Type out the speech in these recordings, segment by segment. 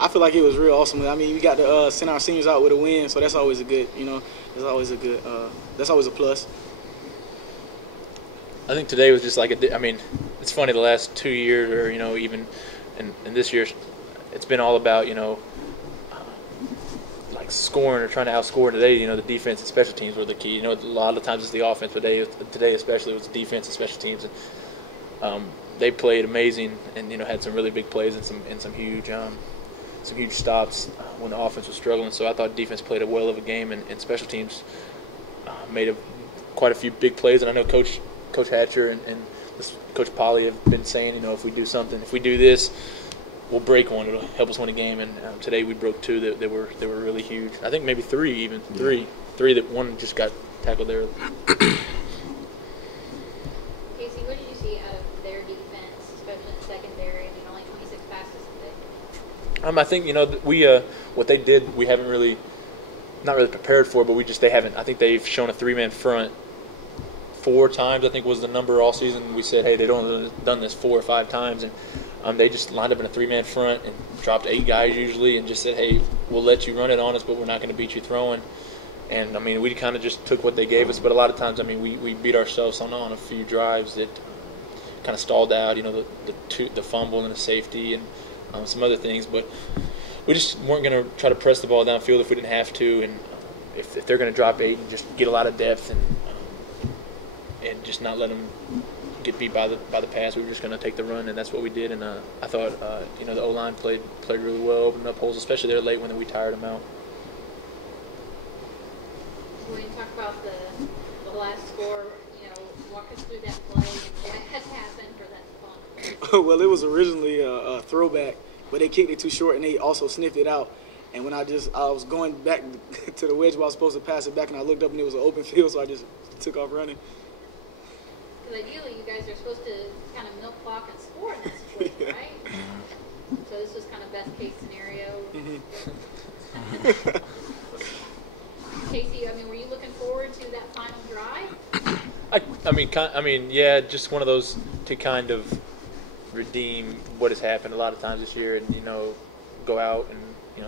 I feel like it was real awesome. I mean, we got to send our seniors out with a win, so that's always a good, that's always a plus. I think today was just like it's funny, the last 2 years, or, even in this year, it's been all about, like scoring or trying to outscore. Today, the defense and special teams were the key. A lot of times it's the offense, but today especially it was defense and special teams. And they played amazing and, had some really big plays and some huge stops when the offense was struggling. So I thought defense played a well of a game, and special teams made quite a few big plays. And I know Coach Hatcher and Coach Polly have been saying, if we do something, if we do this, we'll break one. It'll help us win a game. And today we broke two that were really huge. I think maybe three that one just got tackled there. Casey, what did you see out of their defense, especially in secondary? I mean, only 26 passes today. I think we what they did, we haven't not really prepared for, but they haven't. I think they've shown a 3-man front 4 times. I think was the number all season. We said, hey, they don't have done this 4 or 5 times, and they just lined up in a 3-man front and dropped 8 guys usually, and just said, hey, we'll let you run it on us, but we're not going to beat you throwing. And I mean, we kind of just took what they gave us, but a lot of times, I mean, we beat ourselves on a few drives that kind of stalled out. The fumble and the safety and some other things, but we just weren't going to try to press the ball downfield if we didn't have to, and if they're going to drop 8 and just get a lot of depth and just not let them get beat by the pass, we were just going to take the run, and that's what we did. And I thought the O-line played really well, opened up holes, especially there late when we tired them out. When you talk about the last score, walk us through that play and what had happened for that to fall. Well, it was originally a throwback, but they kicked it too short, and they also sniffed it out. And when I was going back to the wedge where I was supposed to pass it back, and I looked up and it was an open field, so I just took off running. Because ideally, you guys are supposed to kind of milk clock and score in that situation, right? So this was kind of best case scenario. Mm-hmm. Casey, I mean, were you looking forward to that final drive? Yeah, just one of those to kind of redeem what has happened a lot of times this year, and go out and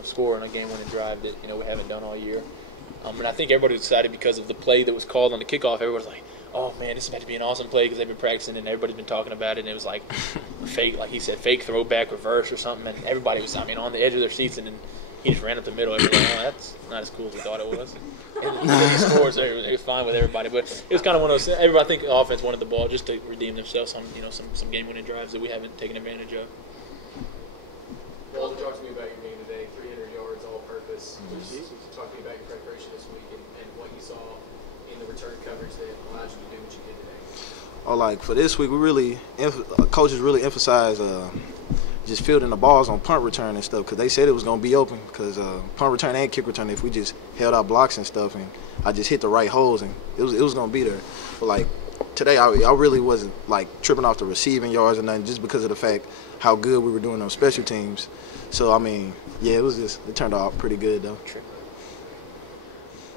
score on a game-winning drive that we haven't done all year. And I think everybody was excited because of the play that was called on the kickoff. Everybody's like, "Oh man, this is about to be an awesome play," because they've been practicing and everybody's been talking about it. And it was like fake, like he said, fake throwback reverse or something. And everybody was, on the edge of their seats, and then he just ran up the middle. Everybody was like, "Oh, that's not as cool as we thought it was." And the score, so it was fine with everybody. But it was kind of one of those. I think the offense wanted the ball just to redeem themselves on some game-winning drives that we haven't taken advantage of. Well, talk to me about your game today. 300 yards, all-purpose. Talk to me about your preparation this week and what you saw in the return coverage that allowed you to do what you did today. For this week, coaches really emphasized just fielding the balls on punt return and stuff, because they said it was going to be open, because punt return and kick return, if we just held our blocks and stuff and I just hit the right holes, and it was going to be there. But today, I really wasn't tripping off the receiving yards and nothing, just because of the fact how good we were doing on special teams. So it turned out pretty good though.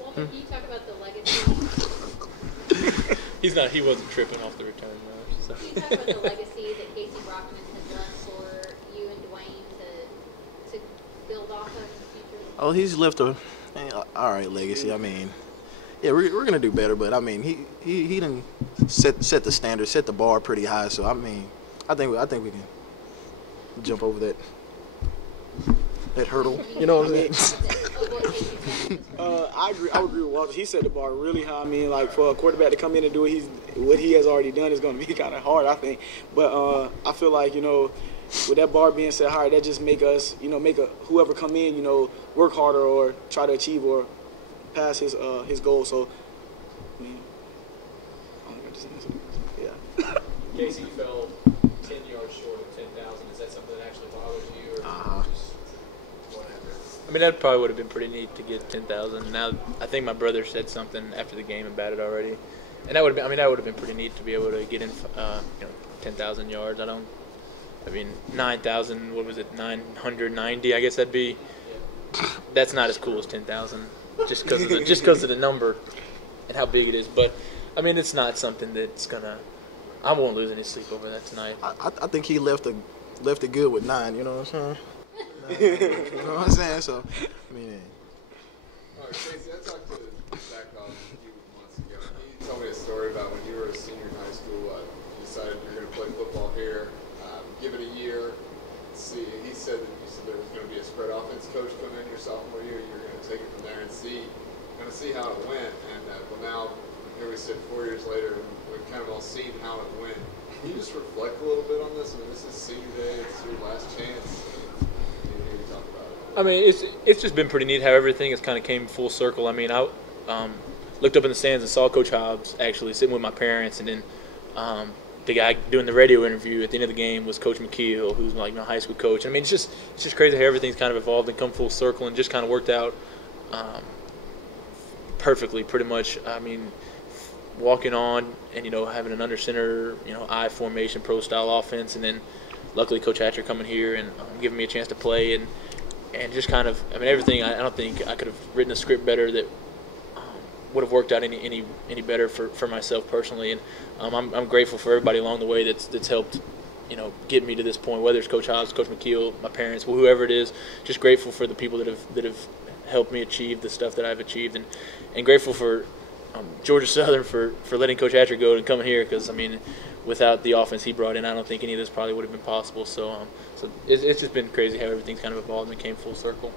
Walter, can you talk about the legacy? He wasn't tripping off the return rush. So. Can you talk about the legacy that Casey Brockman has left for you and Duane to build off of in the future? Oh, he's left a all right legacy. We're gonna do better, but he didn't set the standard, set the bar pretty high. So I think we can jump over that hurdle. You know what I'm saying? I would agree with Walter. He set the bar really high. For a quarterback to come in and do what he has already done is going to be kind of hard, I think. But I feel like, with that bar being set higher, that just make us, whoever come in, work harder or try to achieve or pass his goal. So, I don't think I just answered. Yeah. Casey, you fell 10 yards short of 10,000. Is that something that actually bothers you, or just whatever? That probably would have been pretty neat to get 10,000. Now, I think my brother said something after the game about it already, and that would have been pretty neat to be able to get in, 10,000 yards. 9,000. What was it? 990. I guess that'd be. That's not as cool as 10,000, just because of the number and how big it is. But it's not something that's gonna. I won't lose any sleep over that tonight. I think he left it good with 9. You know what I'm saying? You know what I'm saying? So, I mean, All right, Casey, I talked to Zach Collins a few months ago. He told me a story about when you were a senior in high school, you decided you're going to play football here, give it a year, see. He said that there was going to be a spread offense coach come in your sophomore year. You're going to take it from there and kind of see how it went. And well, now here we sit 4 years later, and we've kind of all seen how it went. Can you just reflect a little bit on this? I mean, this is senior day. It's your last chance. Maybe talk about it. I mean, it's just been pretty neat how everything has kind of came full circle. I mean, I looked up in the stands and saw Coach Hobbs actually sitting with my parents, and then the guy doing the radio interview at the end of the game was Coach McKeel, who's like my high school coach. I mean, it's just crazy how everything's kind of evolved and come full circle and just kind of worked out perfectly, pretty much. I mean, walking on and having an under center, I formation, pro style offense, and then luckily Coach Hatcher coming here and giving me a chance to play and just kind of, I mean, everything. I don't think I could have written a script better that would have worked out any better for myself personally, and I'm grateful for everybody along the way that's helped get me to this point, whether it's Coach Hobbs, Coach McKeel, my parents, whoever it is. Just grateful for the people that have helped me achieve the stuff that I've achieved, and grateful for Georgia Southern for letting Coach Hatcher go and coming here, because I mean, without the offense he brought in, I don't think any of this probably would have been possible. So it's just been crazy how everything's kind of evolved and came full circle.